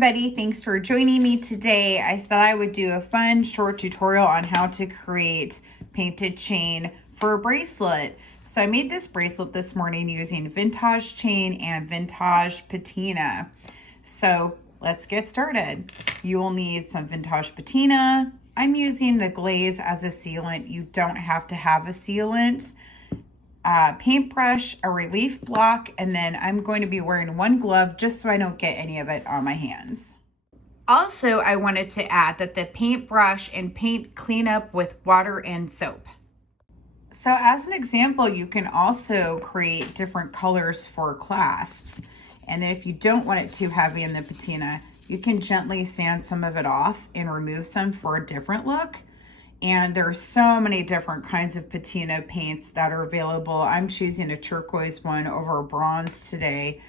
everybody, thanks for joining me today. I thought I would do a fun short tutorial on how to create painted chain for a bracelet. So I made this bracelet this morning using Vintaj chain and Vintaj patina. So let's get started. You will need some Vintaj patina. I'm using the glaze as a sealant. You don't have to have a sealant. Paintbrush, a relief block, and then I'm going to be wearing one glove just so I don't get any of it on my hands. Also, I wanted to add that the paintbrush and paint clean up with water and soap. So as an example, you can also create different colors for clasps. And then if you don't want it too heavy in the patina, you can gently sand some of it off and remove some for a different look. And there are so many different kinds of patina paints that are available. I'm choosing a turquoise one over a bronze today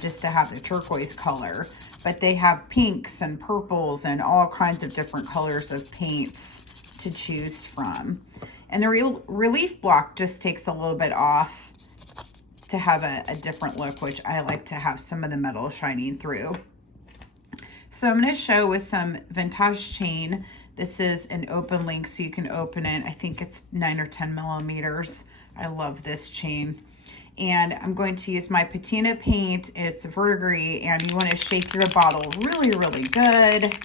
just to have the turquoise color. But they have pinks and purples and all kinds of different colors of paints to choose from. And the relief block just takes a little bit off to have a different look, which I like to have some of the metal shining through. So I'm going to show with some Vintaj chain. This is an open link, so you can open it. I think it's 9 or 10 millimeters. I love this chain. And I'm going to use my patina paint. It's verdigris, and you want to shake your bottle really, really good.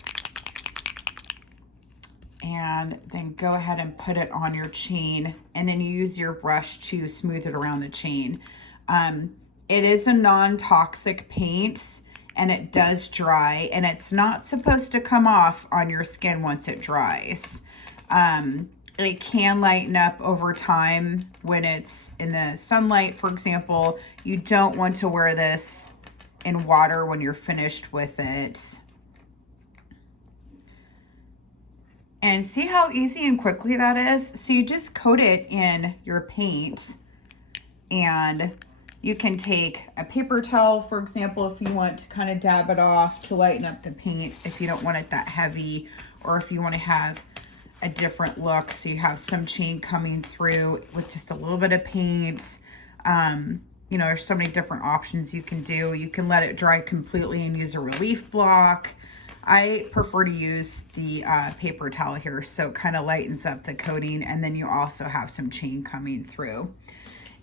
And then go ahead and put it on your chain. And then you use your brush to smooth it around the chain. It is a non-toxic paint. And it does dry, and it's not supposed to come off on your skin once it dries. It can lighten up over time when it's in the sunlight, for example. You don't want to wear this in water when you're finished with it. And see how easy and quickly that is? So you just coat it in your paint, and you can take a paper towel, for example, if you want to kind of dab it off to lighten up the paint, if you don't want it that heavy, or if you want to have a different look, so you have some chain coming through with just a little bit of paint. You know, there's so many different options you can do. You can let it dry completely and use a relief block. I prefer to use the paper towel here, so it kind of lightens up the coating, and then you also have some chain coming through.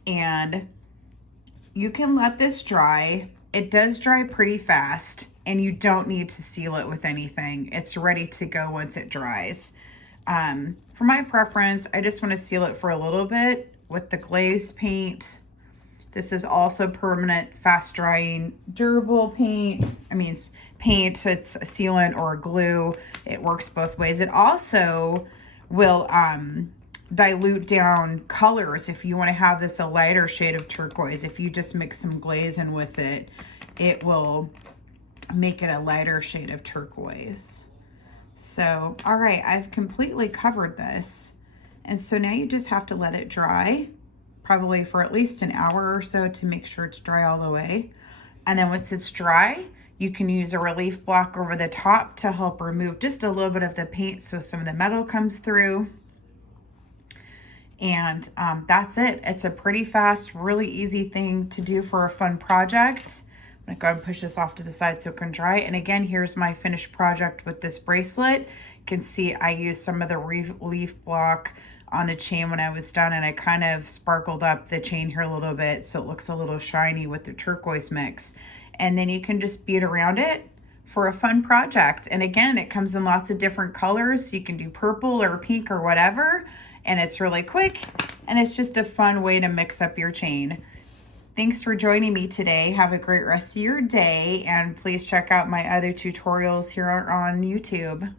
And you can let this dry. It does dry pretty fast, and you don't need to seal it with anything. It's ready to go once it dries. For my preference, I just want to seal it for a little bit with the glaze paint. This is also permanent, fast drying, durable paint. Paint, it's a sealant or a glue. It works both ways. It also will dilute down colors. If you want to have this a lighter shade of turquoise, if you just mix some glaze in with it, it will make it a lighter shade of turquoise. So, all right, I've completely covered this. And so now you just have to let it dry, probably for at least an hour or so to make sure it's dry all the way. And then once it's dry, you can use a relief block over the top to help remove just a little bit of the paint so some of the metal comes through. And that's it. It's a pretty fast, really easy thing to do for a fun project. I'm gonna go ahead and push this off to the side so it can dry. And again, here's my finished project with this bracelet. You can see I used some of the relief block on the chain when I was done, and I kind of sparkled up the chain here a little bit so it looks a little shiny with the turquoise mix. And then you can just bead around it for a fun project. And again, it comes in lots of different colors. So you can do purple or pink or whatever. And it's really quick, and it's just a fun way to mix up your chain. Thanks for joining me today. Have a great rest of your day, and please check out my other tutorials here on YouTube.